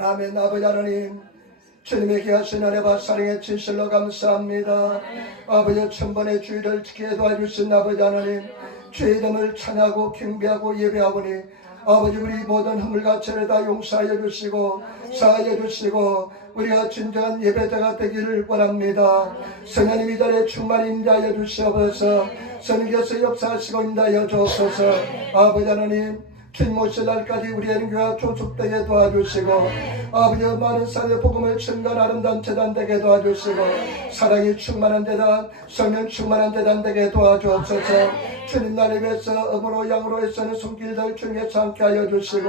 아멘. 아버지 하나님, 주님의 귀하신 은혜와 사랑의 진실로 감사합니다. 아버지 천번의 주의를 지키게 도와주신 아버지 하나님, 주의 이름을 찬양하고 경배하고 예배하오니 아버지 우리 모든 허물과 죄를 다 용서하여 주시고 사하여 주시고 우리가 진정한 예배자가 되기를 원합니다. 성령님 이 자리에 충만히 임재하여 주시옵소서. 성령께서 역사하시고 임하여 주옵소서. 아버지 하나님, 주님 오실 날까지 우리의 교회가 종속되게 도와주시고 아버지 많은 사람의 복음을 증거하는 아름다운 재단 되게 도와주시고 사랑이 충만한 재단, 성령 충만한 재단 되게 도와주옵소서. 주님 나를 위해서 음으로 양으로 애쓰는 손길들 중에 참게 하여 주시고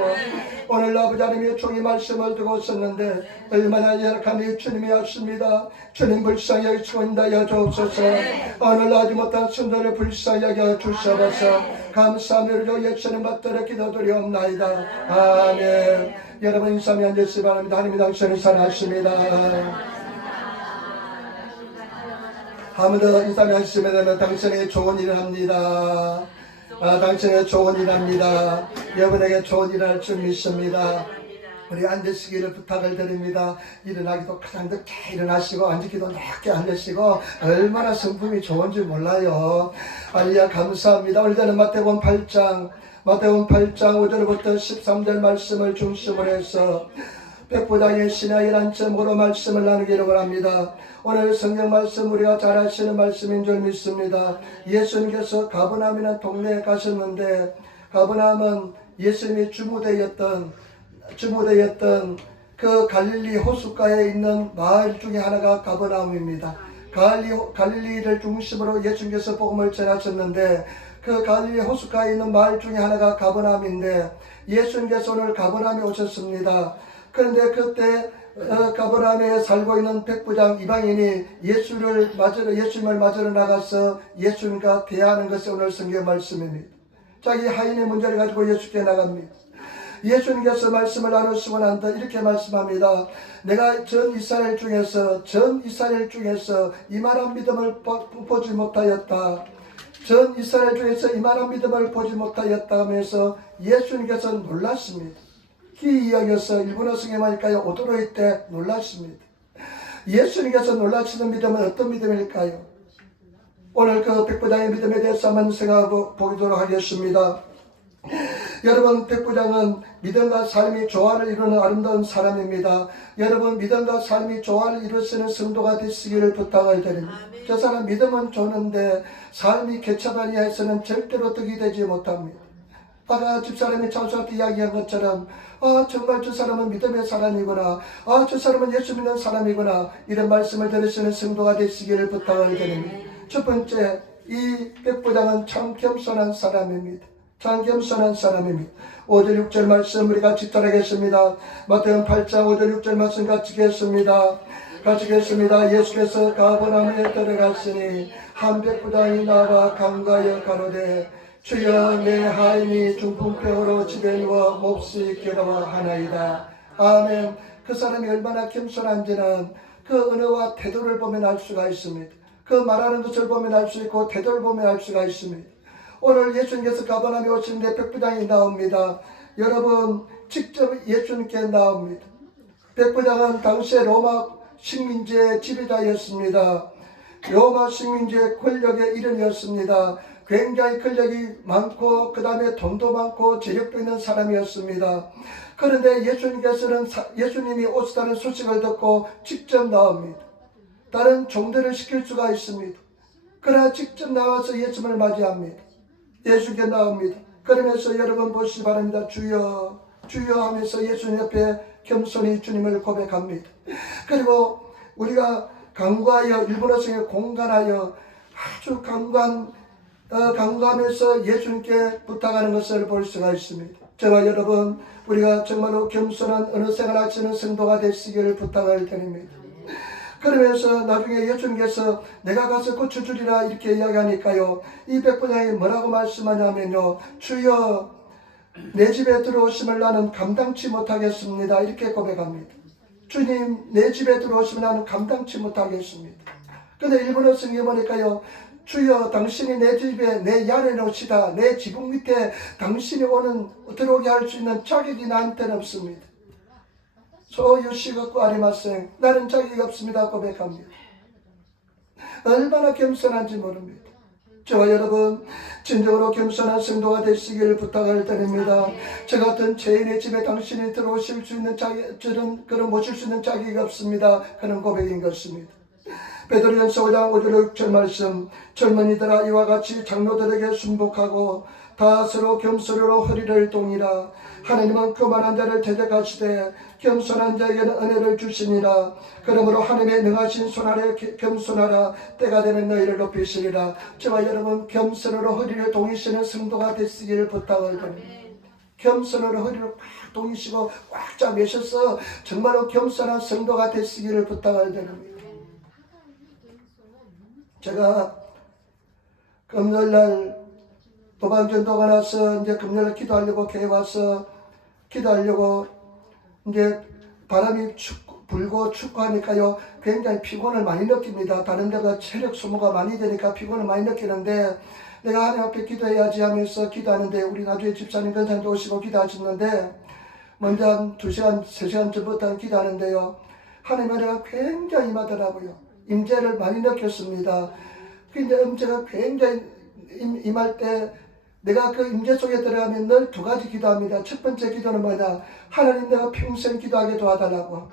오늘 아버지 하나님의 종이 말씀을 두고 있었는데 얼마나 열악함이 주님이 하십니다. 주님 불쌍히 여기시고 인하여 주옵소서. 오늘 하지 못한 순전을 불쌍히 여겨 주시옵소서. 감사하며 예수님 받들어 기도드리옵나이다. 아멘. 여러분 인사하며 앉으시기 바랍니다. 하나님 당신을 사랑하십니다. 아무도 인사하며 앉으시면 되면 당신에게 좋은 일을 합니다. 당신에게 좋은 일을 합니다. 여러분에게 좋은 일을 할 줄 믿습니다. 우리 앉으시기를 부탁을 드립니다. 일어나기도 가장 늦게 일어나시고 앉기도 늦게 앉으시고 얼마나 성품이 좋은지 몰라요. 알리야 감사합니다. 오늘은 마태복음 8장 5절부터 13절 말씀을 중심으로 해서 백부장의 신앙이란 제목으로 말씀을 나누기를 원합니다. 오늘 성경 말씀 우리가 잘 아시는 말씀인 줄 믿습니다. 예수님께서 가버나움이라는 동네에 가셨는데 가버나움은 예수님이 주무대였던 그 갈릴리 호숫가에 있는 마을 중에 하나가 가버나움입니다. 갈릴리를 중심으로 예수님께서 복음을 전하셨는데 그 갈릴리 호숫가에 있는 마을 중에 하나가 가버나움인데 예수님께서 오늘 가버나움에 오셨습니다. 그런데 그때 가버나움에 살고 있는 백부장 이방인이 예수님을 맞으러 나가서 예수님과 대화하는 것이 오늘 성경 말씀입니다. 자기 하인의 문제를 가지고 예수께 나갑니다. 예수님께서 말씀을 나누시고 난 뒤 이렇게 말씀합니다. 내가 전 이스라엘 중에서 이만한 믿음을 보지 못하였다. 전 이스라엘 중에서 이만한 믿음을 보지 못하였다 하면서 예수님께서 놀랐습니다. 이 이야기에서 일본어 성경하니까요 오도로이 때 놀랐습니다. 예수님께서 놀라시는 믿음은 어떤 믿음일까요? 오늘 그 백부장의 믿음에 대해서 한번 생각해 보도록 하겠습니다. 여러분 백부장은 믿음과 삶이 조화를 이루는 아름다운 사람입니다. 여러분 믿음과 삶이 조화를 이루시는 성도가 되시기를 부탁을 드립니다. 저 사람 믿음은 좋은데 삶이 개차다니 해서는 절대로 득이 되지 못합니다. 아까 집사람이 장수한테 이야기한 것처럼 정말 저 사람은 믿음의 사람이구나, 저 사람은 예수 믿는 사람이구나, 이런 말씀을 들으시는 성도가 되시기를 부탁을 드립니다. 첫 번째, 이 백부장은 참 겸손한 사람입니다. 참 겸손한 사람입니다. 5절 6절 말씀 우리 같이 따라하겠습니다. 마태복음 8장 5절 6절 말씀 같이 읽겠습니다. 예수께서 가버나움에 들어갔으니 한 백부장이 나와 간과하여 가로되 주여 내 하인이 중풍병으로 집에 누워 몹시 괴로워하나이다. 아멘. 그 사람이 얼마나 겸손한지는 그 은혜와 태도를 보면 알 수가 있습니다. 그 말하는 것을 보면 알 수 있고 태도를 보면 알 수가 있습니다. 오늘 예수님께서 가버나움에 오시는데 백부장이 나옵니다. 여러분 직접 예수님께 나옵니다. 백부장은 당시에 로마 식민지의 지배자였습니다. 로마 식민지의 권력의 일원이었습니다. 굉장히 권력이 많고 그 다음에 돈도 많고 재력도 있는 사람이었습니다. 그런데 예수님이 오시다는 소식을 듣고 직접 나옵니다. 다른 종들을 시킬 수가 있습니다. 그러나 직접 나와서 예수님을 맞이합니다. 예수께 나옵니다. 그러면서 여러분 보시기 바랍니다. 주여 주여 하면서 예수님 옆에 겸손히 주님을 고백합니다. 그리고 우리가 간과하여 일본어 성에 공간하여 아주 간구하면서 예수님께 부탁하는 것을 볼 수가 있습니다. 저와 여러분 우리가 정말로 겸손한 어느 생활 하시는 성도가 되시기를 부탁을 드립니다. 그러면서 나중에 예수님께서 내가 가서 고쳐주리라 이렇게 이야기하니까요, 이 백부장이 뭐라고 말씀하냐면요, 주여 내 집에 들어오심을 나는 감당치 못하겠습니다 이렇게 고백합니다. 주님 내 집에 들어오시면 나는 감당치 못하겠습니다. 근데 일본어 성경에 보니까요, 주여 당신이 내 집에 내 야래 놓으시다, 내 지붕 밑에 당신이 들어오게 할 수 있는 자격이 나한테는 없습니다. 소유시각고 아리마생 나는 자격이 없습니다 고백합니다. 얼마나 겸손한지 모릅니다. 저와 여러분 진정으로 겸손한 성도가 되시기를 부탁을 드립니다. 저 같은 죄인의 집에 당신이 들어오실 수 있는 저는 그런 모실 수 있는 자격이 없습니다. 그런 고백인 것입니다. 베드로전서 5장 5절 6절 말씀 젊은이들아 이와 같이 장로들에게 순복하고 다 서로 겸손으로 허리를 동이라. 하나님은 교만한 자를 대적하시되 겸손한 자에게는 은혜를 주시니라. 그러므로 하나님의 능하신 손 아래 겸손하라. 때가 되면 너희를 높이시리라. 저와 여러분 겸손으로 허리를 동이시는 성도가 되시기를 부탁을 드립니다. 겸손으로 허리를 꽉 동이시고 꽉 잡으셔서 정말로 겸손한 성도가 되시기를 부탁을 드립니다. 제가 금요일날 도방전도가 나서 이제 금요일 기도하려고 교회 와서 기도하려고 이제 바람이 불고 춥고 하니까요 굉장히 피곤을 많이 느낍니다. 다른 데보다 체력 소모가 많이 되니까 피곤을 많이 느끼는데 내가 하나님 앞에 기도해야지 하면서 기도하는데 우리 나중에 집사님 권사님 오시고 기도하셨는데 먼저 한 2시간 3시간 전부터 기도하는데요 하나님의 은혜가 굉장히 임하더라고요. 임재를 많이 느꼈습니다. 근데 임재가 굉장히 임할 때 내가 그 임재 속에 들어가면 늘 2가지 기도합니다. 첫 번째 기도는 뭐냐? 하나님 내가 평생 기도하게 도와달라고.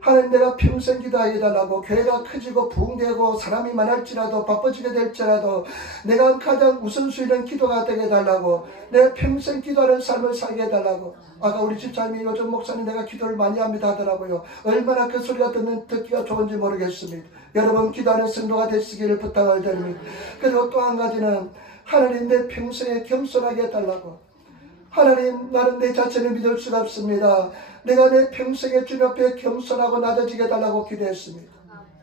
하나님 내가 평생 기도하게 해달라고. 교회가 커지고 부흥되고 사람이 많을지라도 바빠지게 될지라도 내가 가장 우선순위는 기도가 되게 해달라고. 내가 평생 기도하는 삶을 살게 해달라고. 아까 우리 집사님이 요즘 목사님 내가 기도를 많이 합니다 하더라고요. 얼마나 그 소리가 듣기가 좋은지 모르겠습니다. 여러분 기도하는 성도가 되시기를 부탁을 드립니다. 그리고 또 한 가지는 하나님 내 평생에 겸손하게 해달라고. 하나님 나는 내 자체를 믿을 수가 없습니다. 내가 내 평생에 주님 앞에 겸손하고 낮아지게 해달라고 기도했습니다.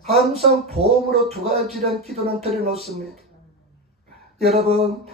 항상 보험으로 2가지는 기도는 드려놓습니다. 여러분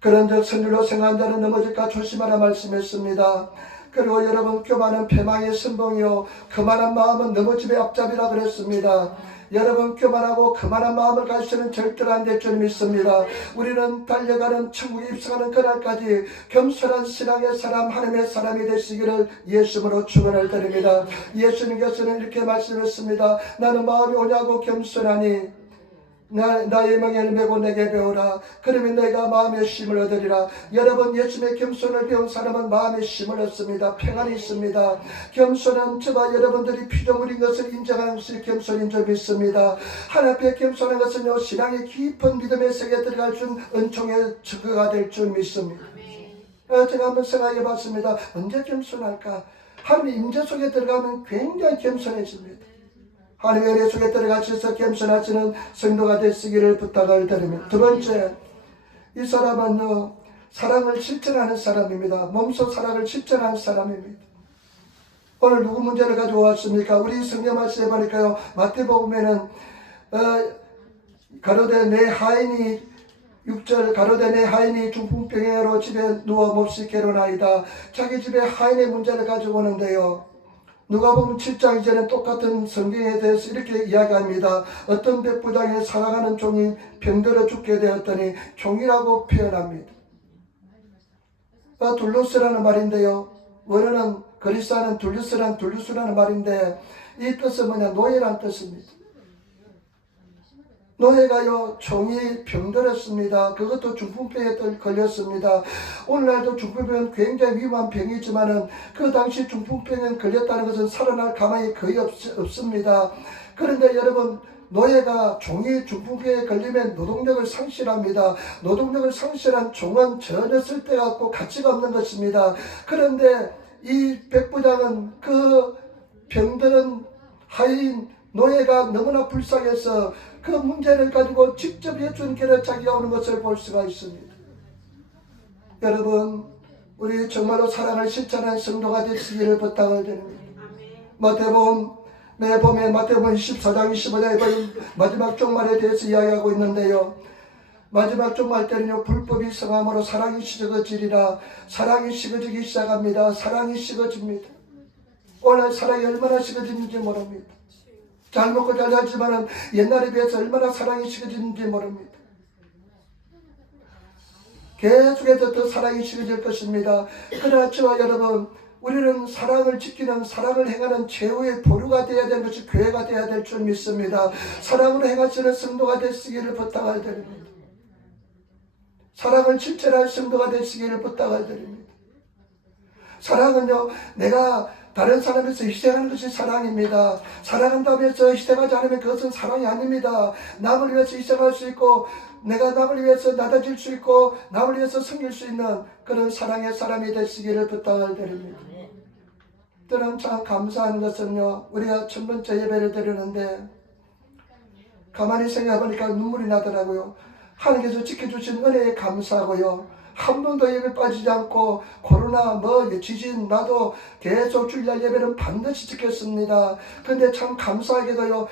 그런 적 선율로 생각한 자는 넘어질까 조심하라 말씀했습니다. 그리고 여러분 교만은 패망의 선봉이요 그만한 마음은 넘어짐의 앞잡이라 그랬습니다. 여러분 교만하고 그만한 마음을 가지시는 절대로 안 될 줄 믿습니다. 우리는 달려가는 천국에 입성하는 그날까지 겸손한 신앙의 사람 하나님의 사람이 되시기를 예수님으로 축원을 드립니다. 예수님께서는 이렇게 말씀했습니다. 나는 마음이 오냐고 겸손하니 나의 멍에를 메고 내게 배우라. 그러면 너희가 마음의 쉼을 얻으리라. 여러분 예수님의 겸손을 배운 사람은 마음의 쉼을 얻습니다. 평안이 있습니다. 겸손은 저와 여러분들이 피조물인 것을 인정하는 것이 겸손인 줄 믿습니다. 하나님 앞에 겸손한 것은요 신앙의 깊은 믿음의 세계에 들어갈 수 있는 은총의 증거가 될 줄 믿습니다. 제가 한번 생각해 봤습니다. 언제 겸손할까? 하나님의 임재 속에 들어가면 굉장히 겸손해집니다. 하나님의 은혜 속에 들어가셔서 겸손하시는 성도가 되시기를 부탁을 드립니다. 2번째, 이 사람은요 사랑을 실천하는 사람입니다. 몸소 사랑을 실천하는 사람입니다. 오늘 누구 문제를 가지고 왔습니까? 우리 성경 말씀에 보니까요 마태복음에는 가로되 내 하인이 6절 가로되 내 하인이 중풍병으로 집에 누워 몹시 괴로나이다. 자기 집에 하인의 문제를 가지고 오는데요. 누가복음 7장 이전에 똑같은 성경에 대해서 이렇게 이야기합니다. 어떤 백부장이 사랑하는 종이 병들어 죽게 되었더니 종이라고 표현합니다. 둘루스라는 말인데요. 원어는 그리스어는 둘루스라는 말인데 이 뜻은 뭐냐? 노예란 뜻입니다. 노예가요 종이 병들었습니다. 그것도 중풍병에 걸렸습니다. 오늘날도 중풍병은 굉장히 위험한 병이지만은 그 당시 중풍병에 걸렸다는 것은 살아날 가망이 거의 없습니다. 그런데 여러분 노예가 종이 중풍병에 걸리면 노동력을 상실합니다. 노동력을 상실한 종은 전혀 쓸데가 없고 가치가 없는 것입니다. 그런데 이 백부장은 그 병들은 하인 노예가 너무나 불쌍해서 그 문제를 가지고 직접 예수님께로 자기가 오는 것을 볼 수가 있습니다. 여러분 우리 정말로 사랑을 실천하는 성도가 되시기를 부탁을 드립니다. 마태복음 14장 25장에 마지막 종말에 대해서 이야기하고 있는데요. 마지막 종말 때는요 불법이 성함으로 사랑이 식어지리라. 사랑이 식어지기 시작합니다. 사랑이 식어집니다. 오늘 사랑이 얼마나 식어지는지 모릅니다. 잘 먹고 잘 살지만은 옛날에 비해서 얼마나 사랑이 식어지는지 모릅니다. 계속해서 더 사랑이 식어질 것입니다. 그러나 저와 여러분 우리는 사랑을 지키는, 사랑을 행하는 최후의 보루가 되어야 되는 것이 교회가 되어야 될 줄 믿습니다. 사랑으로 행하시는 성도가 되시기를 부탁을 드립니다. 사랑을 실천할 성도가 되시기를 부탁을 드립니다. 사랑은요, 내가 다른 사람에서 희생하는 것이 사랑입니다. 사랑한다고 해서 희생하지 않으면 그것은 사랑이 아닙니다. 남을 위해서 희생할 수 있고, 내가 남을 위해서 낮아질 수 있고, 남을 위해서 섬길 수 있는 그런 사랑의 사람이 되시기를 부탁을 드립니다. 저는 참 감사한 것은요, 우리가 첫 번째 예배를 드리는데 가만히 생각해보니까 눈물이 나더라고요. 하나님께서 지켜주신 은혜에 감사하고요, 한 번도 예배 빠지지 않고 코로나 지진 나도 계속 주일날 예배는 반드시 지켰습니다. 근데 참 감사하게도요,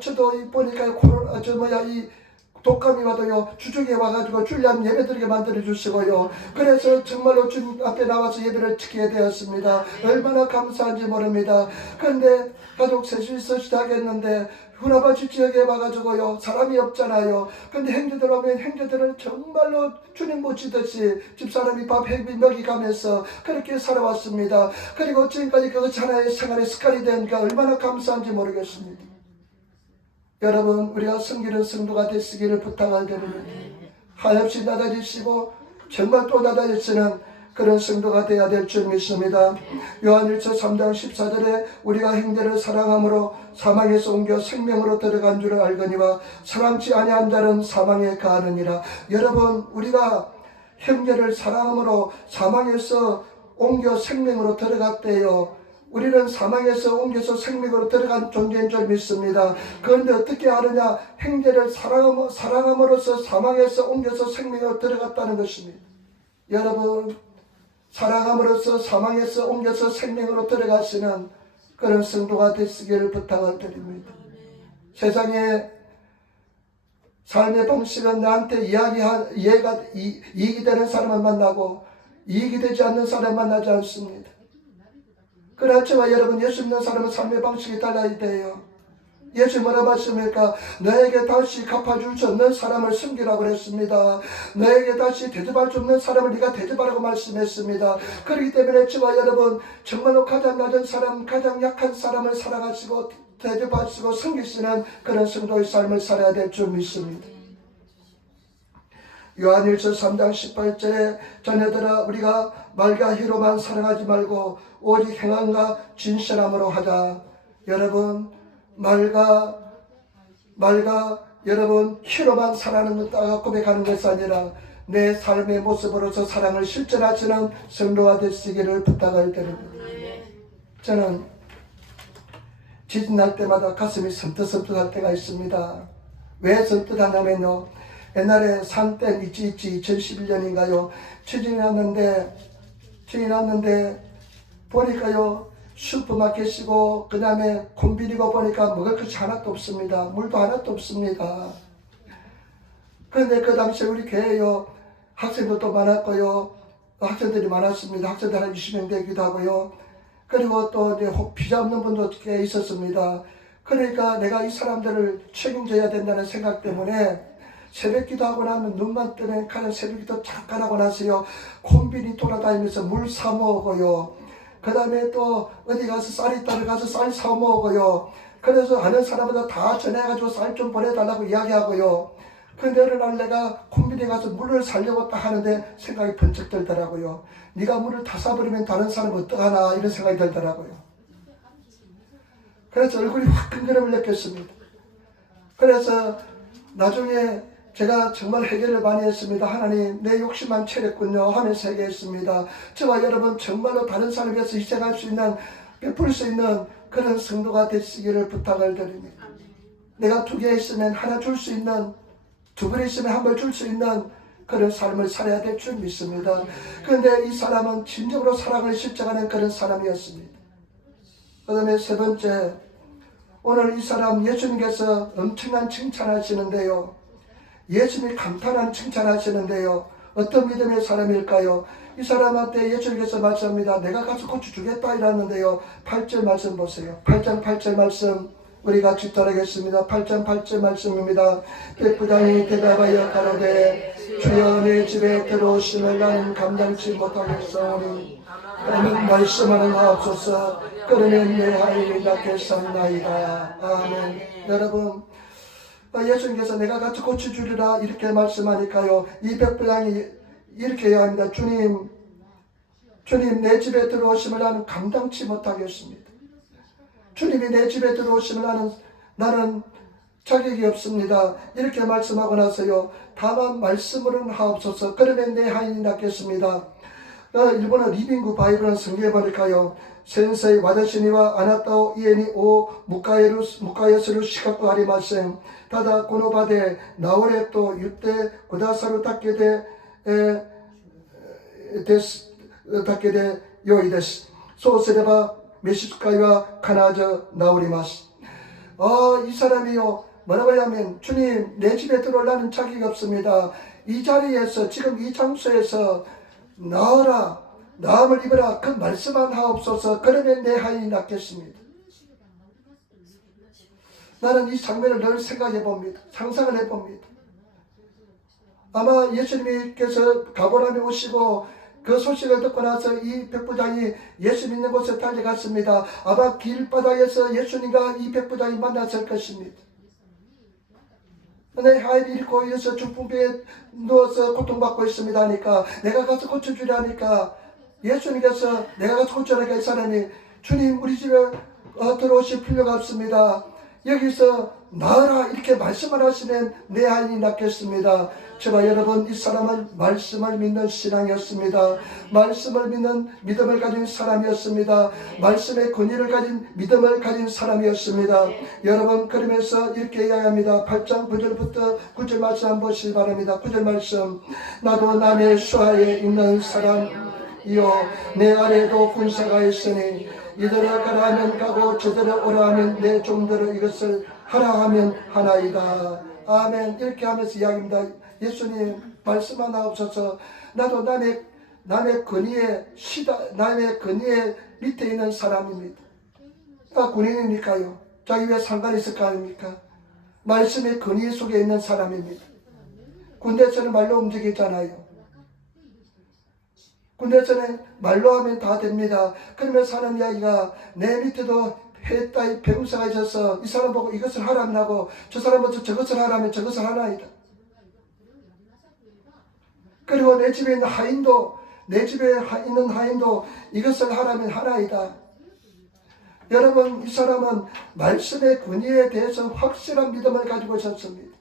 저도 보니까 이 독감이 와도요, 주중에 와가지고 주일날 예배드리게 만들어 주시고요, 그래서 정말로 주님 앞에 나와서 예배를 지키게 되었습니다. 얼마나 감사한지 모릅니다. 그런데 가족 셋이서 시작했는데 훈아버지 지역에 와가지고요, 사람이 없잖아요. 근데 형제들 오면 형제들을 정말로 주님 모시듯이 집사람이 밥 먹이가면서 그렇게 살아왔습니다. 그리고 지금까지 그것이 하나의 생활의 습관이 되니까 얼마나 감사한지 모르겠습니다. 여러분, 우리가 섬기는 성도가 되시기를 부탁을 드립니다. 한없이 낮아지시고 정말 또 낮아지시는 그런 성도가 되어야 될 줄 믿습니다. 요한일서 3장 14절에 우리가 형제를 사랑함으로 사망에서 옮겨 생명으로 들어간 줄을 알거니와 사랑치 아니한 자는 사망에 가느니라. 여러분, 우리가 형제를 사랑함으로 사망에서 옮겨 생명으로 들어갔대요. 우리는 사망에서 옮겨서 생명으로 들어간 존재인 줄 믿습니다. 그런데 어떻게 하느냐? 형제를 사랑함으로써 사망에서 옮겨서 생명으로 들어갔다는 것입니다. 여러분, 사랑함으로써 사망에서 옮겨서 생명으로 들어가시는 그런 성도가 되시기를 부탁을 드립니다. 세상에 삶의 방식은 나한테 이익이 되는 사람을 만나고 이익이 되지 않는 사람을 만나지 않습니다. 그렇지만 여러분, 예수 믿는 사람은 삶의 방식이 달라야 돼요. 예수 뭐라 말씀입니까? 너에게 다시 갚아줄 수 없는 사람을 섬기라고 그랬습니다. 너에게 다시 대접할 수 없는 사람을 네가 대접하라고 말씀했습니다. 그렇기 때문에 저와 여러분, 정말로 가장 낮은 사람, 가장 약한 사람을 사랑하시고 대접하시고 섬기시는 그런 성도의 삶을 살아야 될 줄 믿습니다. 요한일서 3장 18절에 자녀들아, 우리가 말과 혀로만 사랑하지 말고 오직 행함과 진실함으로 하자. 여러분, 말과 여러분 혀로만 사랑하는 것을 고백하는 것이 아니라 내 삶의 모습으로서 사랑을 실천하시는 성도가 되시기를 부탁을 드립니다. 저는 지진 날 때마다 가슴이 섬뜩섬뜩할 때가 있습니다. 왜 섬뜩하냐면요, 옛날에 산땐 있지 2011년인가요 지진이 났는데 보니까요, 슈퍼마켓이고 그 다음에 콤비니고 보니까 먹을 것이 하나도 없습니다. 물도 하나도 없습니다. 그런데 그 당시에 우리 교회요, 학생들도 많았고요, 학생들이 많았습니다. 학생들 한 20명 되기도 하고요. 그리고 또 이제 비자 없는 분도 꽤 있었습니다. 그러니까 내가 이 사람들을 책임져야 된다는 생각 때문에 새벽 기도하고 나면 눈만 뜨면 가장 새벽 기도 잠깐 하고 나서요, 콤비니 돌아다니면서 물 사 먹어요. 그 다음에 또 어디 가서 쌀이 있다면 가서 쌀 사 먹어요. 그래서 아는 사람마다 다 전해가지고 쌀 좀 보내달라고 이야기하고요. 근데 어느 날 내가 콤비니에 가서 물을 사려고 딱 하는데 생각이 번쩍 들더라고요. 네가 물을 다 사버리면 다른 사람은 어떡하나, 이런 생각이 들더라고요. 그래서 얼굴이 화끈거림을 느꼈습니다. 그래서 나중에 제가 정말 회개를 많이 했습니다. 하나님, 내 욕심만 채렸군요 하면서 회개했습니다. 저와 여러분, 정말로 다른 사람을 위해서 희생할 수 있는, 베풀 수 있는 그런 성도가 되시기를 부탁을 드립니다. 내가 2개 있으면 하나 줄 수 있는, 2번 있으면 1번 줄 수 있는 그런 삶을 살아야 될 줄 믿습니다. 그런데 이 사람은 진정으로 사랑을 실천하는 그런 사람이었습니다. 그 다음에 3번째, 오늘 이 사람 예수님께서 엄청난 칭찬하시는데요, 예수님이 감탄한 칭찬하시는데요, 어떤 믿음의 사람일까요? 이 사람한테 예수님께서 말씀합니다. 내가 가서 고쳐주겠다 이랬는데요, 8절 말씀 보세요. 8장 8절 말씀 우리 같이 따르겠습니다. 8장 8절 말씀입니다. 백부장이 대답하여 가로되 주여 내 집에 들어오심을 나는 감당치 못하겠사오니 그러면 말씀하는 하옵소서. 그러면 내 하인이 낫겠사옵나이다. 아멘. 여러분, 예수님께서 내가 같이 고쳐주리라 이렇게 말씀하니까요, 이 백부장이 이렇게 해야 합니다. 주님 내 집에 들어오심을 나는 감당치 못하겠습니다. 주님이 내 집에 들어오심을 나는 자격이 없습니다. 이렇게 말씀하고 나서요, 다만 말씀으로는 하옵소서. 그러면 내 하인이 낫겠습니다. 일본어 리빙구 바이블은 성경에 보니까요, 센세이 와다시니와 아나타오 이에니 오 무카예스루 시카쿠 아리마센 타다 고노바데 나오레 또 유테 고다사루 타케데 데스 타케데 요이데스 소세레바 메시스카이와 카나저 나오리마스. 이 사람이요, 뭐라고 하냐면, 주님 내 집에 들어오려는 자격이 없습니다. 이 자리에서 지금 이 장소에서 나으라, 나음을 입으라, 그 말씀만 하옵소서. 그러면 내 하인이 낫겠습니다. 나는 이 장면을 늘 생각해 봅니다. 상상을 해 봅니다. 아마 예수님께서 가버나움에 오시고 그 소식을 듣고 나서 이 백부장이 예수 믿는 곳에 달려갔습니다. 아마 길바닥에서 예수님과 이 백부장이 만났을 것입니다. 내 하인이 잃고 이래서 중풍병에 누워서 고통받고 있습니다 하니까, 내가 가서 고쳐주려 하니까, 예수님께서 내가 가서 고쳐라니까 이 사람이, 주님 우리 집에 들어오실 필요가 없습니다. 여기서 나으라 이렇게 말씀을 하시면 내 하인이 낫겠습니다. 저와 여러분, 이 사람은 말씀을 믿는 신앙이었습니다. 말씀을 믿는 믿음을 가진 사람이었습니다. 말씀의 권위를 가진 믿음을 가진 사람이었습니다. 여러분, 그러면서 이렇게 이야기합니다. 8장 9절부터 9절 말씀 한번 보시기 바랍니다. 9절 말씀. 나도 남의 수하에 있는 사람이요 내 아래에도 군사가 있으니 이들을 가라 하면 가고 저들을 오라 하면 내 종들을 이것을 하라 하면 하나이다. 아멘. 이렇게 하면서 이야기합니다. 예수님 말씀만 하옵소서. 나도 남의 권위에 밑에 있는 사람입니다. 군인이니까요. 자기 왜 상관이 있을 거 아닙니까? 말씀의 권위 속에 있는 사람입니다. 군대에서는 말로 움직이잖아요. 군대에서는 말로 하면 다 됩니다. 그러면서 하는 이야기가, 내 밑에도 해 따위 병사가 있어서 이 사람 보고 이것을 하라면 하고 저 사람 보고 저것을 하라면 저것을 하나이다. 그리고 내 집에 있는 하인도 이것을 하라면 하나이다. 여러분, 이 사람은 말씀의 권위에 대해서 확실한 믿음을 가지고 있었습니다.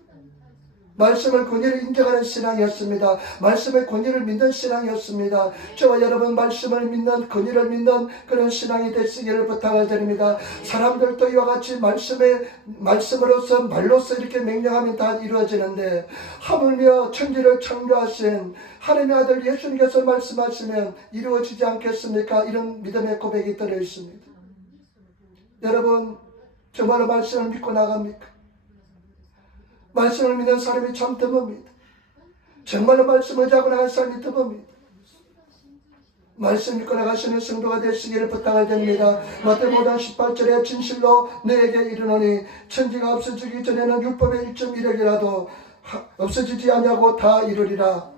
말씀의 권위를 인정하는 신앙이었습니다. 말씀의 권위를 믿는 신앙이었습니다. 저와 여러분, 말씀을 믿는, 권위를 믿는 그런 신앙이 되시기를 부탁을 드립니다. 사람들도 이와 같이 말씀으로서 말로서 이렇게 명령하면 다 이루어지는데, 하물며 천지를 창조하신 하나님의 아들 예수님께서 말씀하시면 이루어지지 않겠습니까? 이런 믿음의 고백이 들어있습니다. 여러분, 정말로 말씀을 믿고 나갑니까? 말씀을 믿는 사람이 참 드뭅니다. 정말로 말씀을 자고 나갈 사람이 드뭅니다. 말씀 믿고 나가시는 성도가 되시기를 부탁을 드립니다. 마태복음 18절에 진실로 너에게 이르노니 천지가 없어지기 전에는 율법의 1.1억이라도 없어지지 않냐고 다 이루리라.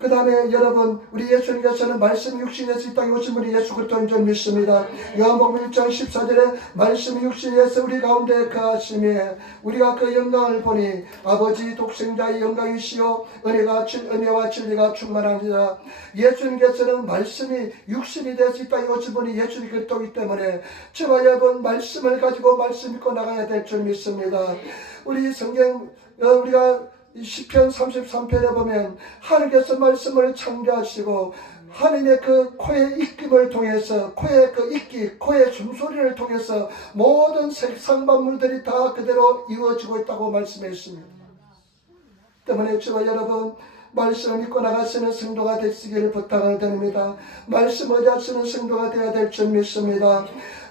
그 다음에 여러분, 우리 예수님께서는 말씀이 육신에서 이 땅에 오신 분이 예수 그리스도인 줄 믿습니다. 요한복음 1장 14절에 말씀이 육신에서 우리 가운데 거하심에 우리가 그 영광을 보니 아버지 독생자의 영광이시요 은혜와 진리가 충만하니라. 예수님께서는 말씀이 육신이 돼서 이 땅에 오신 분이 예수 그리스도이기 때문에 저와 여러분, 말씀을 가지고 말씀 믿고 나가야 될 줄 믿습니다. 우리 성경 우리가 시편 33편에 보면 하나님께서 말씀을 창조하시고 하나님의 그 코의 입김을 통해서 코의 그 입기, 코의 숨소리를 통해서 모든 세상 만물들이 다 그대로 이루어지고 있다고 말씀했습니다. 때문에 저와 여러분, 말씀을 믿고 나가시는 성도가 되시기를 부탁을 드립니다. 말씀 의지하시는 성도가 되어야 될 줄 믿습니다.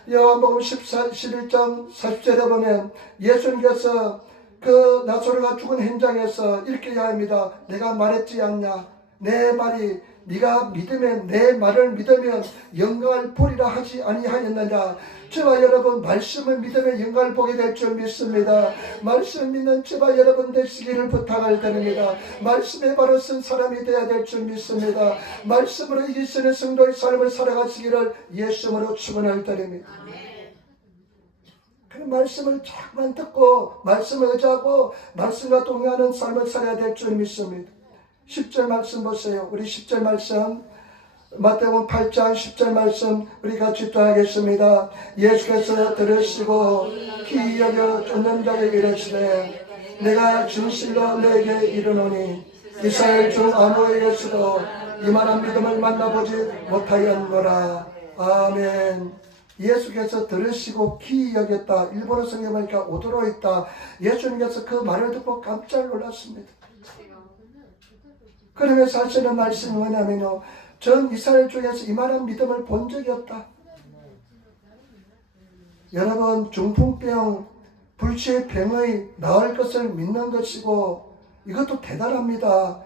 요한복음 11장 40절에 보면 예수님께서 그 나사로가 죽은 현장에서 이렇게 이야기합니다. 내가 말했지 않냐? 내 말이 네가 믿으면 내 말을 믿으면 영광을 보리라 하지 아니하였느냐. 저와 여러분 말씀을 믿으면 영광을 보게 될 줄 믿습니다. 말씀 믿는 저와 여러분 되시기를 부탁을 드립니다. 말씀에 바로 쓴 사람이 되어야 될 줄 믿습니다. 말씀으로 이기시는 성도의 삶을 살아가시기를 예수님으로 축원을 드립니다. 그 말씀을 자꾸만 듣고 말씀을 의지하고 말씀과 동의하는 삶을 살아야 될 줄 믿습니다. 10절 말씀 보세요. 우리 10절 말씀 마태복음 8장 10절 말씀 우리 같이 읽겠습니다. 예수께서 들으시고 키 여겨 쫓는 자에게 이르시되 내가 진실로 너에게 이르노니 이스라엘 중 아무에게서도 이만한 믿음을 만나보지 못하였노라. 아멘. 예수께서 들으시고 키 여겼다. 일본어 성경에 보니까 오도로 있다. 예수님께서 그 말을 듣고 깜짝 놀랐습니다. 그러면서 하시는 말씀이 뭐냐면요, 전 이스라엘 중에서 이만한 믿음을 본 적이 없다. 여러분, 중풍병, 불치의 병의 나을 것을 믿는 것이고 이것도 대단합니다.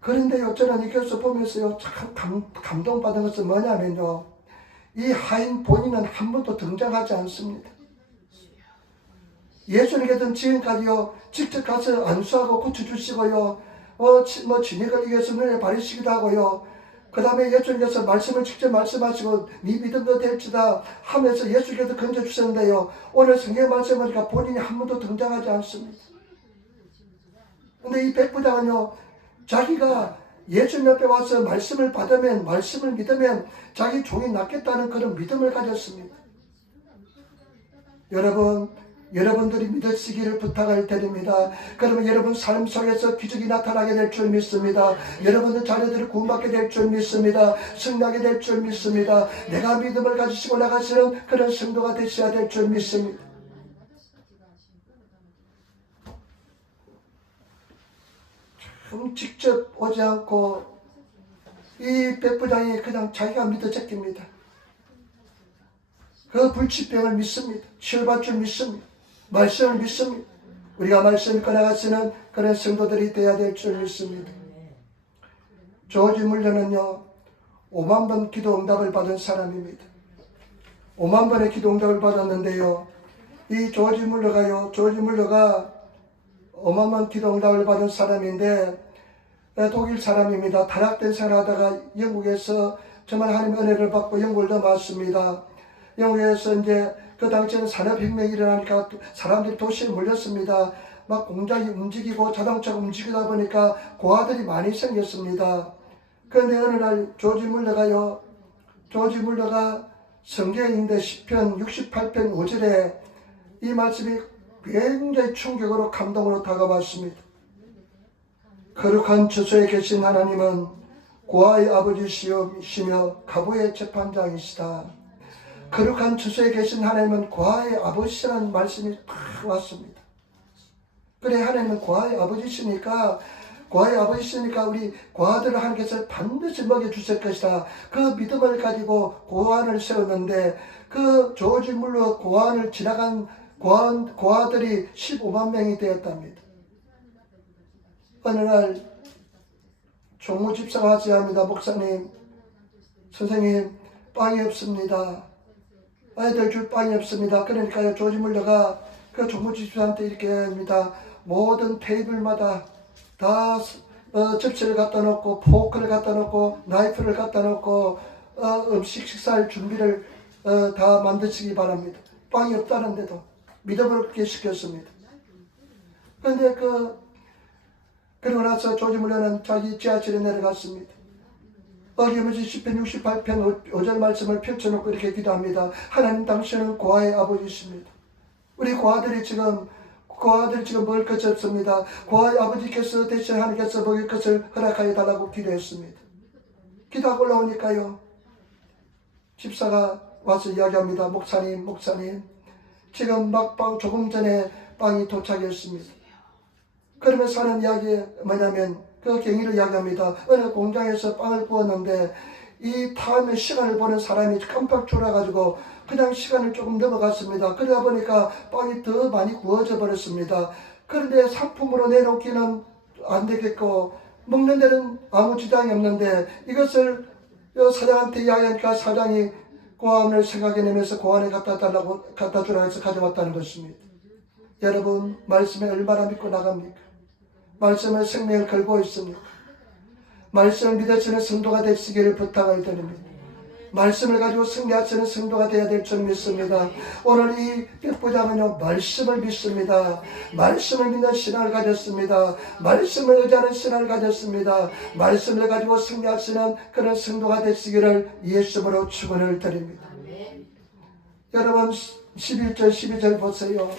그런데요, 저는 이것을 보면서요, 참 감동받은 것은 뭐냐면요, 이 하인 본인은 한 번도 등장하지 않습니다. 예수님께서는 지금까지요, 직접 가서 안수하고 고쳐주시고요, 진액을 이겨서 눈에 바르시기도 하고요. 그 다음에 예수님께서 말씀을 직접 말씀하시고 네 믿음도 될지다 하면서 예수께서 건져주셨는데요. 오늘 성경 말씀을 보니까 본인이 한 번도 등장하지 않습니다. 근데 이 백부장은요, 자기가 예수님 옆에 와서 말씀을 받으면, 말씀을 믿으면 자기 종이 낫겠다는 그런 믿음을 가졌습니다. 여러분들이 믿으시기를 부탁을 드립니다. 그러면 여러분 삶 속에서 기적이 나타나게 될 줄 믿습니다. 여러분들 자녀들이 구원받게 될 줄 믿습니다. 승리하게 될 줄 믿습니다. 내가 믿음을 가지시고 나가시는 그런 성도가 되셔야 될 줄 믿습니다. 직접 오지 않고 이 백부장이 그냥 자기가 믿어 제낍니다. 그 불치병을 믿습니다. 치료받을 줄 믿습니다. 말씀을 믿습니다. 우리가 말씀을 꺼내가시는 그런 성도들이 되어야 될 줄 믿습니다. 조지 물러는요, 5만 번 기도 응답을 받은 사람입니다. 5만 번의 기도 응답을 받았는데요, 이 조지 물러가 5만 번 기도 응답을 받은 사람인데 독일 사람입니다. 타락된 생활하다가 영국에서 정말 하나님의 은혜를 받고 영국을 넘어왔습니다. 영국에서 이제 그 당시에는 산업혁명이 일어나니까 사람들이 도시에 몰렸습니다. 막 공장이 움직이고 자동차가 움직이다 보니까 고아들이 많이 생겼습니다. 그런데 어느 날 조지 물러가 성경인데 시편 68편 5절에 이 말씀이 굉장히 충격으로 감동으로 다가왔습니다. 거룩한 처소에 계신 하나님은 고아의 아버지시며 가부의 재판장이시다. 거룩한 처소에 계신 하나님은 고아의 아버지라는 말씀이 딱 왔습니다. 그래, 하나님은 고아의 아버지시니까 우리 고아들을 하나님께서 반드시 먹여주실 것이다. 그 믿음을 가지고 고아를 세웠는데 그 조지 물러 고아를 지나간 고아들이 15만 명이 되었답니다. 어느 날 종무집사가 하지합니다. 목사님, 선생님, 빵이 없습니다. 아이들 줄 빵이 없습니다. 그러니까요, 조지 물러가 그 종무집사한테 이렇게 합니다. 모든 테이블마다 다 접시를 갖다 놓고 포크를 갖다 놓고 나이프를 갖다 놓고 식사할 준비를 다 만드시기 바랍니다. 빵이 없다는데도 믿음을 그렇게 시켰습니다. 그런데 그러고 나서 조지 물러는 자기 지하철에 내려갔습니다. 어김없이 시편 68편 5절 말씀을 펼쳐놓고 이렇게 기도합니다. 하나님, 당신은 고아의 아버지십니다. 우리 고아들이 지금 먹을 것이 없습니다. 고아의 아버지께서 대신 하나님께서 먹을 것을 허락하여 달라고 기도했습니다. 기도하고 올라오니까요, 집사가 와서 이야기합니다. 목사님, 지금 막빵 조금 전에 빵이 도착했습니다. 그러면서 하는 이야기 뭐냐면 그 경위를 이야기합니다. 어느 공장에서 빵을 구웠는데 이 다음에 시간을 보는 사람이 깜빡 졸아가지고 그냥 시간을 조금 넘어갔습니다. 그러다 보니까 빵이 더 많이 구워져 버렸습니다. 그런데 상품으로 내놓기는 안 되겠고 먹는 데는 아무 지장이 없는데 이것을 사장한테 이야기하니까 사장이 고아원을 생각해내면서 고아원에 갖다 주라 해서 가져왔다는 것입니다. 여러분, 말씀에 얼마나 믿고 나갑니까? 말씀을 생명을 걸고 있습니까? 말씀을 믿으시는 성도가 되시기를 부탁을 드립니다. 말씀을 가지고 승리하시는 성도가 되어야 될 줄 믿습니다. 오늘 이 백부장은요, 말씀을 믿습니다. 말씀을 믿는 신앙을 가졌습니다. 말씀을 의지하는 신앙을 가졌습니다. 말씀을 가지고 승리하시는 그런 성도가 되시기를 예수님으로 축원을 드립니다. 여러분, 11절 12절 보세요.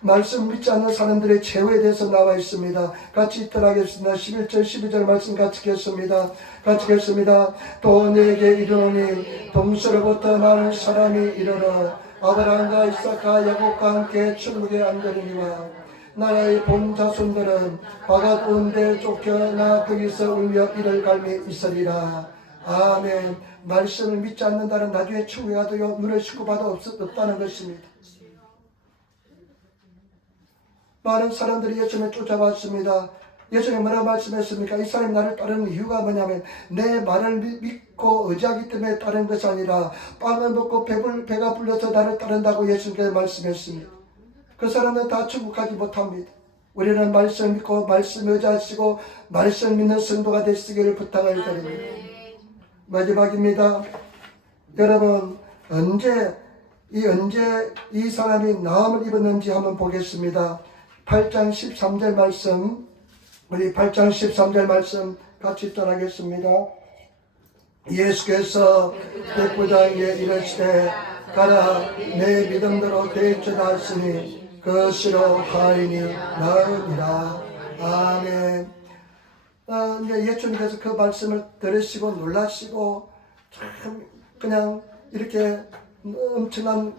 말씀 믿지 않는 사람들의 최후에 대해서 나와 있습니다. 같이 읽도록하겠습니다. 11절 12절 말씀 같이 읽겠습니다. 같이 읽겠습니다. 또 내게 이르노니 동서로부터 많은 사람이 이르러 아브라함과 이삭과 야곱과 함께 천국에 앉으리니와 나라의 본 자손들은 바가 온데 쫓겨나 거기서 울며 이를 갈미 있으리라. 아멘. 말씀을 믿지 않는다는 나중에 천국에 가도 눈을 씻고 봐도 없다는 것입니다. 많은 사람들이 예수님을 쫓아왔습니다. 예수님이 뭐라고 말씀했습니까? 이 사람이 나를 따르는 이유가 뭐냐면 내 말을 믿고 의지하기 때문에 따르는 것이 아니라 빵을 먹고 배가 불러서 나를 따른다고 예수님께서 말씀했습니다. 그 사람은 다 천국 가지 못합니다. 우리는 말씀을 믿고 말씀을 의지하시고 말씀을 믿는 성도가 되시기를 부탁을 드립니다. 마지막입니다. 여러분, 언제 이 사람이 나음을 입었는지 한번 보겠습니다. 8장 13절 말씀, 우리 8장 13절 말씀 같이 떠나겠습니다. 예수께서 백부장에게 이르시되 가라 내 믿음대로 되었다 하시니 그것으로 하인이 나으니라. 아멘. 이제 예수님께서 그 말씀을 들으시고 놀라시고 참 그냥 이렇게 엄청난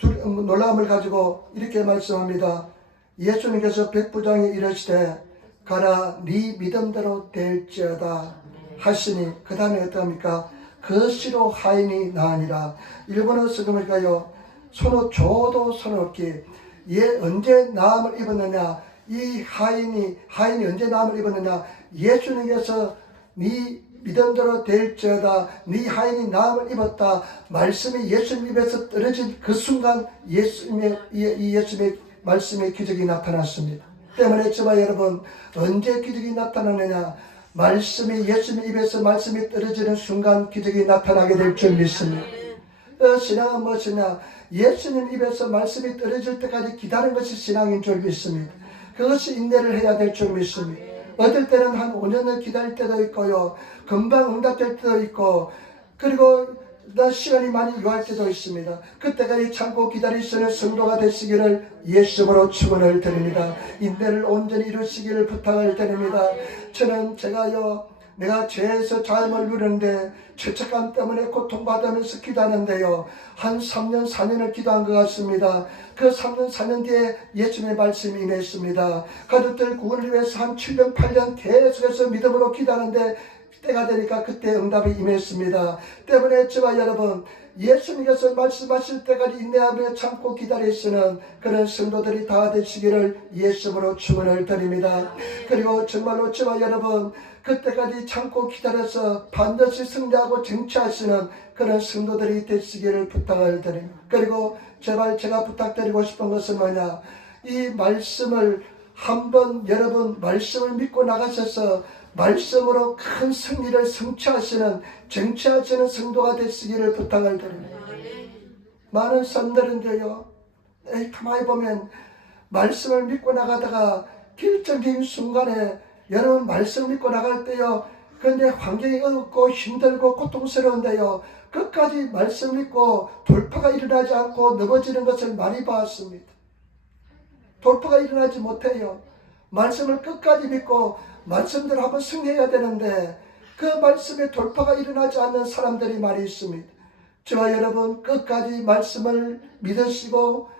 놀라움을 가지고 이렇게 말씀합니다. 예수님께서 백부장에 이르시되 가라 네 믿음대로 될지어다 하시니 그 다음에 어떡합니까? 그것으로 하인이 나으니라. 일본어 쓰니까요, 손을 줘도 손없기. 얘 언제 나음을 입었느냐? 이 하인이 언제 나음을 입었느냐? 예수님께서 네 믿음대로 될지어다. 네 하인이 나음을 입었다. 말씀이 예수님 입에서 떨어진 그 순간 예수님의 말씀의 기적이 나타났습니다. 때문에 저와 여러분, 언제 기적이 나타나느냐? 말씀이 예수님 입에서 말씀이 떨어지는 순간 기적이 나타나게 될 줄 믿습니다. 신앙은 무엇이냐? 예수님 입에서 말씀이 떨어질 때까지 기다리는 것이 신앙인 줄 믿습니다. 그것이 인내를 해야 될 줄 믿습니다. 어떨 때는 한 5년을 기다릴 때도 있고요, 금방 응답될 때도 있고, 그리고 시간이 많이 요할 때도 있습니다. 그때까지 참고 기다리시는 성도가 되시기를 예수님으로 축원을 드립니다. 인내를 온전히 이루시기를 부탁을 드립니다. 내가 죄에서 자유를 누리는데 죄책감 때문에 고통받으면서 기도하는데요, 한 3년 4년을 기도한 것 같습니다. 그 3년 4년 뒤에 예수님의 말씀이 임했습니다. 가족들 구원을 위해서 한 7년 8년 계속해서 믿음으로 기도하는데 때가 되니까 그때 응답이 임했습니다. 때문에 저와 여러분, 예수님께서 말씀하실 때까지 인내하며 참고 기다리시는 그런 성도들이 다 되시기를 예수님으로 축원을 드립니다. 그리고 정말로 저와 여러분, 그때까지 참고 기다려서 반드시 승리하고 쟁취하시는 그런 성도들이 되시기를 부탁을 드립니다. 그리고 제발 제가 부탁드리고 싶은 것은 뭐냐? 이 말씀을 한번 여러분 말씀을 믿고 나가셔서 말씀으로 큰 승리를 성취하시는 쟁취하시는 성도가 되시기를 부탁을 드립니다. 많은 사람들인데요, 가만히 보면 말씀을 믿고 나가다가 결정적인 순간에 여러분 말씀 믿고 나갈 때요, 그런데 환경이 어렵고 힘들고 고통스러운데요, 끝까지 말씀 믿고 돌파가 일어나지 않고 넘어지는 것을 많이 봤습니다. 돌파가 일어나지 못해요. 말씀을 끝까지 믿고 말씀대로 한번 승리해야 되는데 그 말씀에 돌파가 일어나지 않는 사람들이 많이 있습니다. 저와 여러분, 끝까지 말씀을 믿으시고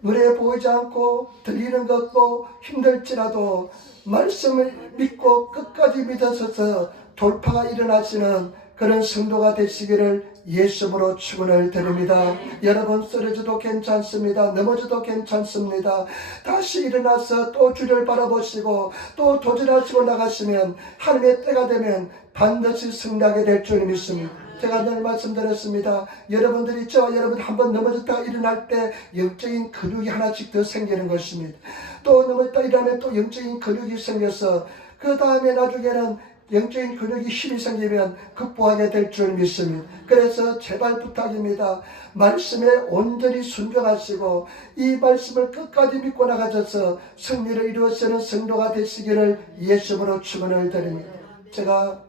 눈에 보이지 않고 들리는 것도 힘들지라도 말씀을 믿고 끝까지 믿어서 돌파가 일어나시는 그런 성도가 되시기를 예수님으로 축원을 드립니다. 여러분 쓰러져도 괜찮습니다. 넘어져도 괜찮습니다. 다시 일어나서 또 주를 바라보시고 또 도전하시고 나가시면 하나님의 때가 되면 반드시 승리하게 될 줄 믿습니다. 제가 늘 말씀드렸습니다. 여러분들이 저와 여러분 한번 넘어졌다가 일어날 때 영적인 근육이 하나씩 더 생기는 것입니다. 또 넘어졌다 일어나면 또 영적인 근육이 생겨서 그 다음에 나중에는 영적인 근육이 힘이 생기면 극복하게 될 줄 믿습니다. 그래서 제발 부탁입니다. 말씀에 온전히 순종하시고 이 말씀을 끝까지 믿고 나가셔서 승리를 이루어서는 성도가 되시기를 예수님으로 축원을 드립니다. 제가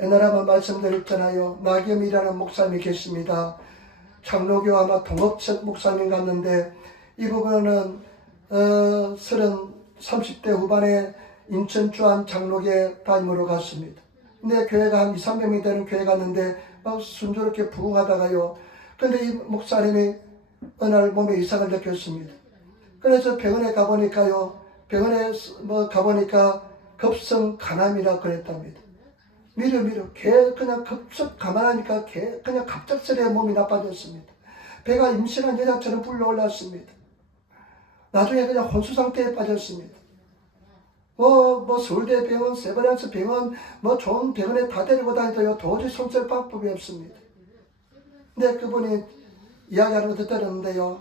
옛날에 한번 말씀드렸잖아요. 나겸이라는 목사님이 계십니다. 장로교 아마 동업책 목사님 같는데 이 부분은 30대 후반에 인천 주안 장로교 담임으로 갔습니다. 근데 교회가 한 200~300명이 되는 교회 갔는데 막 순조롭게 부흥하다가요. 근데 이 목사님이 어느 날 몸에 이상을 느꼈습니다. 그래서 병원에 가보니까요. 병원에 가보니까 급성 간암이라 그랬답니다. 미려 그냥 급속 가만하니까 그냥 갑작스레 몸이 나빠졌습니다. 배가 임신한 여자처럼 불러올랐습니다. 나중에 그냥 혼수 상태에 빠졌습니다. 서울대 병원, 세브란스 병원, 좋은 병원에 다 데리고 다니도요, 도저히 손쓸 방법이 없습니다. 근데 그분이 이야기하는 것도 들었는데요.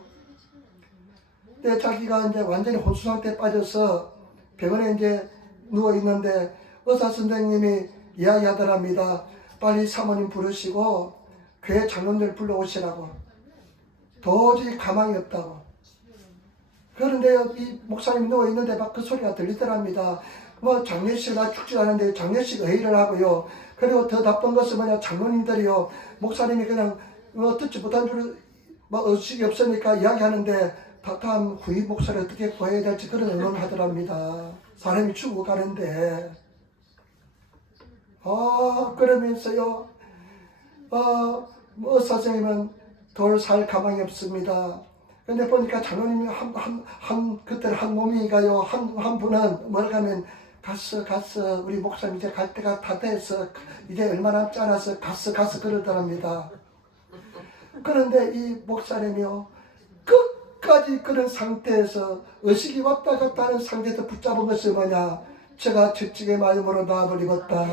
근데 자기가 이제 완전히 혼수 상태에 빠져서 병원에 이제 누워있는데 의사 선생님이 이야기하더랍니다. 빨리 사모님 부르시고 교회 장로들 불러오시라고. 도저히 가망이 없다고. 그런데 이 목사님이 누워있는데 막 그 소리가 들리더랍니다. 장례식이나 축제하는데 장례식 회의를 하고요. 그리고 더 나쁜 것은 장로님들이요. 목사님이 그냥 듣지 못한 줄 의식이 없으니까 이야기하는데 다음 후임 목사를 어떻게 구해야 될지 그런 의논하더랍니다. 사람이 죽어가는데 그러면서요 선생님은 돌 살 가망이 없습니다. 근데 보니까 장로님이 그때 한 놈이가요 한 분은 뭐라고 하면 갔어 우리 목사님 이제 갈 때가 다 돼서 이제 얼마 남지 않아서 갔어 그러더랍니다. 그런데 이 목사님이요 끝까지 그런 상태에서 의식이 왔다 갔다 하는 상태에서 붙잡은 것이 뭐냐, 제가 채찍의 마음으로 나음을 입었다.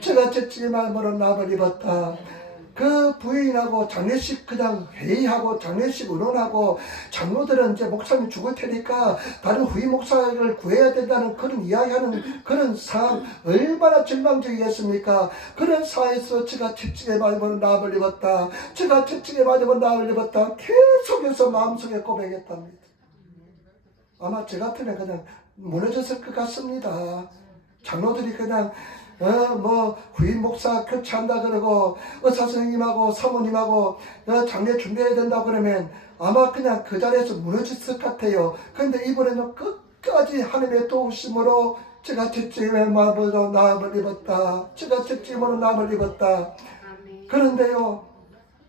제가 채찍의 마음으로 나음을 입었다. 그 부인하고 장례식 그냥 회의하고 장례식 의논하고 장로들은 이제 목사님 죽을 테니까 다른 후임 목사를 구해야 된다는 그런 이야기하는 그런 상황 얼마나 절망적이겠습니까? 그런 상황에서 제가 채찍의 마음으로 나음을 입었다. 제가 채찍의 마음으로 나음을 입었다. 계속해서 마음속에 고백했답니다. 아마 저 같으면 그냥 무너졌을 것 같습니다. 장로들이 그냥 후임 목사 교체한다 그러고 의사 선생님하고 사모님하고 장례 준비해야 된다 그러면 아마 그냥 그 자리에서 무너졌을 것 같아요. 그런데 이번에는 끝까지 하나님의 도우심으로 제가 채찍의 마음으로 나음을 입었다. 제가 채찍으로 나음을 입었다. 그런데요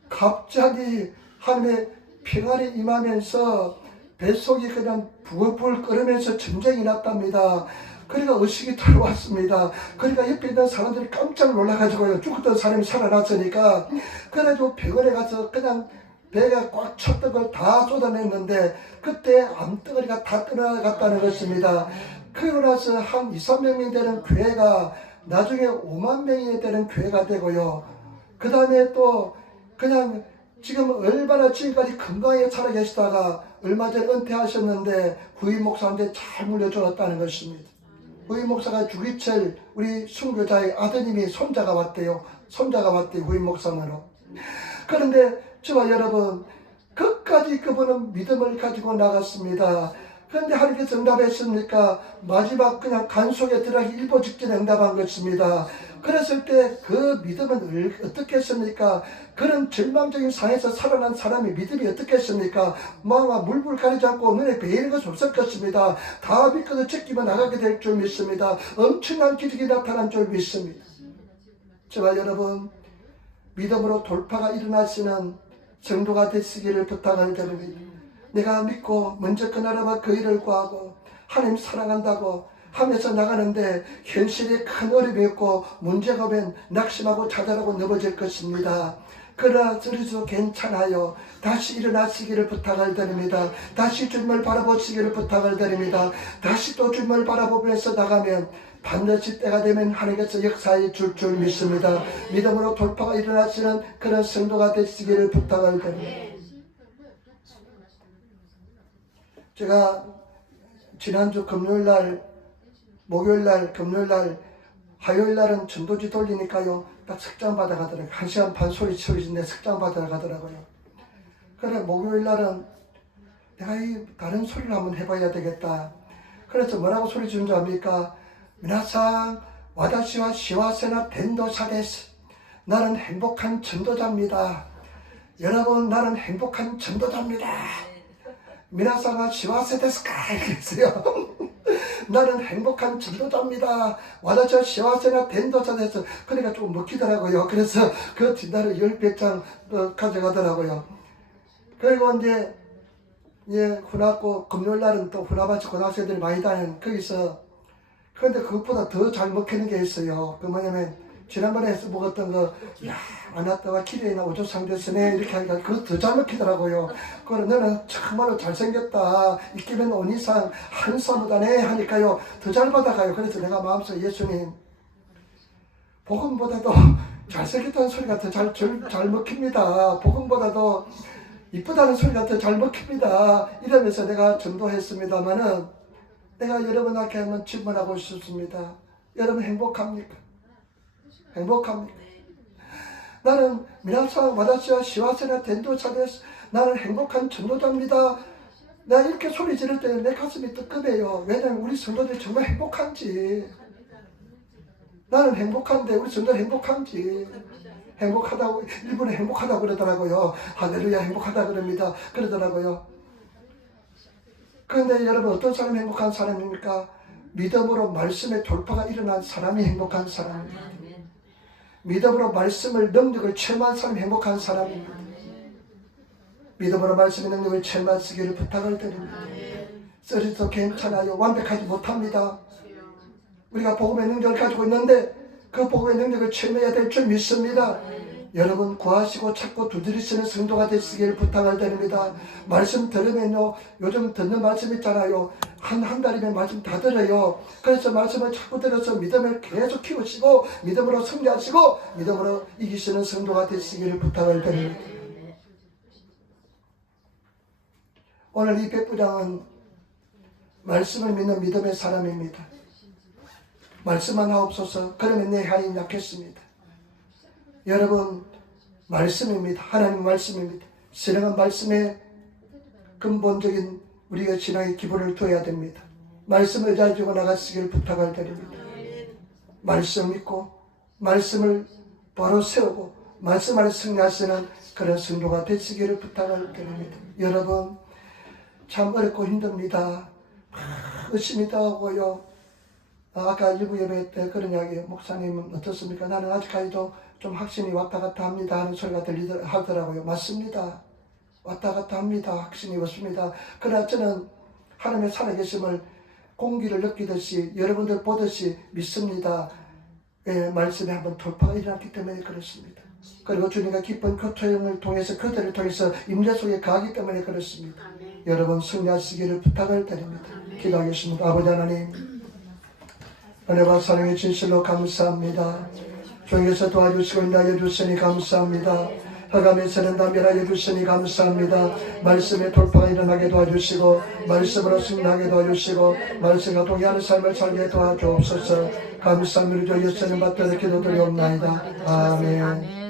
갑자기 하나님의 평안이 임하면서 뱃속이 그냥 부글부글 끓으면서 전쟁이 났답니다. 그러니까 의식이 들어왔습니다. 그러니까 옆에 있는 사람들이 깜짝 놀라가지고요. 죽었던 사람이 살아났으니까. 그래가지고 병원에 가서 그냥 배가 꽉 찼던 걸 다 쏟아냈는데 그때 암덩어리가 다 떠나갔다는 것입니다. 그러고 나서 한 2~300명 되는 교회가 나중에 5만 명이 되는 교회가 되고요. 그 다음에 또 그냥 지금 얼마나 지금까지 건강하게 살아계시다가 얼마 전에 은퇴하셨는데 후임 목사한테 잘 물려주었다는 것입니다. 후임 목사가 주기철 우리 순교자의 아드님이 손자가 왔대요. 후임 목사으로. 그런데 저와 여러분 끝까지 그분은 믿음을 가지고 나갔습니다. 그런데 하나님께서 응답했습니까? 마지막 그냥 간 속에 들어가기 일보 직전에 응답한 것입니다. 그랬을 때 그 믿음은 어떻게 했습니까? 그런 절망적인 상황에서 살아난 사람의 믿음이 어떻게 했습니까? 물불 가리지 않고 눈에 베이는 것이 없을 것입니다. 다 믿고도 제끼면 나가게 될 줄 믿습니다. 엄청난 기적이 나타난 줄 믿습니다. 저와 여러분 믿음으로 돌파가 일어나시는 성도가 되시기를 부탁을 드립니다. 내가 믿고 먼저 그 나라와 그 일을 구하고 하나님 사랑한다고 하면서 나가는데 현실에 큰 어려움이 있고 문제가 오면 낙심하고 좌절하고 넘어질 것입니다. 그러나 저리도 괜찮아요. 다시 일어나시기를 부탁을 드립니다. 다시 주님을 바라보시기를 부탁을 드립니다. 다시 또 주님을 바라보면서 나가면 반드시 때가 되면 하나님께서 역사해 줄 믿습니다. 믿음으로 돌파가 일어나시는 그런 성도가 되시기를 부탁을 드립니다. 제가 지난주 금요일날, 목요일날, 금요일날, 화요일날은 전도지 돌리니까요, 딱 석장 받아 가더라고요. 1시간 반 소리 치우는데 석장 받아 가더라고요. 그래, 목요일날은 내가 이 다른 소리를 한번 해봐야 되겠다. 그래서 뭐라고 소리 지른 줄 압니까? 미나상 와다시와 시와세나 덴도사 데스. 나는 행복한 전도자입니다. 여러분, 나는 행복한 전도자입니다. 미나상아 시와세 데스까? 이랬어요. 나는 행복한 전도자입니다. 와다시와 시와세나 덴도사 데스. 그러니까 조금 먹히더라고요. 그래서 그 뒷날을 10배짱 가져가더라고요. 그리고 이제 후나고 금요일날은 또 후나바치 고등학생들이 많이 다니는 거기서, 그런데 그것보다 더 잘 먹히는 게 있어요. 그 뭐냐면 지난번에 먹었던 거, 야, 아나타와 키레이나 오조상대스네 이렇게 하니까 그거 더 잘 먹히더라고요. 그래서 너는 정말로 잘생겼다. 이끼면 온이상 한사무다네 하니까요, 더 잘 받아가요. 그래서 내가 마음속에 예수님, 복음보다도 잘생겼다는 소리가 더 잘 먹힙니다. 복음보다도 이쁘다는 소리가 더 잘 먹힙니다. 이러면서 내가 전도했습니다마는, 내가 여러분 앞에 한번 질문하고 싶습니다. 여러분 행복합니까? 행복합니까? 나는 미나상 와다시와 시와세나 덴도사데스. 나는 행복한 전도자입니다. 내가 이렇게 소리 지를 때는 내 가슴이 뜨끔해요. 왜냐하면 우리 성도들이 정말 행복한지, 나는 행복한데 우리 성도들 행복한지, 행복하다고, 일본에 행복하다고 그러더라고요. 할렐루야, 행복하다 그럽니다. 그러더라고요. 그런데 여러분, 어떤 사람이 행복한 사람입니까? 믿음으로 말씀의 돌파가 일어난 사람이 행복한 사람입니다. 믿음으로 말씀을, 능력을 체험한 사람이 행복한 사람입니다. 믿음으로 말씀의 능력을 체험하시기를 부탁을 드립니다. 쓰리도 괜찮아요. 완벽하지 못합니다. 우리가 복음의 능력을 가지고 있는데 그 복음의 능력을 체험해야 될 줄 믿습니다. 여러분, 구하시고 찾고 두드리시는 성도가 되시기를 부탁을 드립니다. 말씀 들으면요, 요즘 듣는 말씀 있잖아요. 한 달이면 말씀 다 들어요. 그래서 말씀을 자꾸 들어서 믿음을 계속 키우시고 믿음으로 승리하시고 믿음으로 이기시는 성도가 되시기를 부탁을 드립니다. 오늘 이 백부장은 말씀을 믿는 믿음의 사람입니다. 말씀만 하옵소서. 그러면 내 하인 약했습니다. 여러분, 말씀입니다. 하나님 말씀입니다. 신앙은 말씀에 근본적인 우리의 신앙의 기본을 둬야 됩니다. 말씀을 잘 지고 나가시기를 부탁을 드립니다. 말씀 믿고 말씀을 바로 세우고 말씀 안에 승리하시는 그런 성도가 되시기를 부탁을 드립니다. 여러분, 참 어렵고 힘듭니다. 의심이 나오고요. 아까 일부 예배 때 그런 이야기, 목사님은 어떻습니까? 나는 아직까지도 좀 확신이 왔다 갔다 합니다 하는 소리가 하더라고요. 맞습니다. 왔다 갔다 합니다. 확신이 없습니다. 그러나 저는 하나님의 살아계심을 공기를 느끼듯이 여러분들 보듯이 믿습니다. 말씀에 한번 돌파가 일어났기 때문에 그렇습니다. 그리고 주님과 기쁜 교통을 통해서 그들을 통해서 임재 속에 가기 때문에 그렇습니다. 여러분 승리하시기를 부탁을 드립니다. 기도하겠습니다. 아버지 하나님, 은혜와 사랑의 진실로 감사합니다. 종에서 도와주시고 인도하여 주시니 감사합니다. 흑암에서는 담배하여 주시니 감사합니다. 말씀의 돌파가 일어나게 도와주시고 말씀으로 승리하게 도와주시고 말씀과 동의하는 삶을 살게 도와주옵소서. 감사합니다. 예수님 받들어 기도드리옵나이다. 아멘.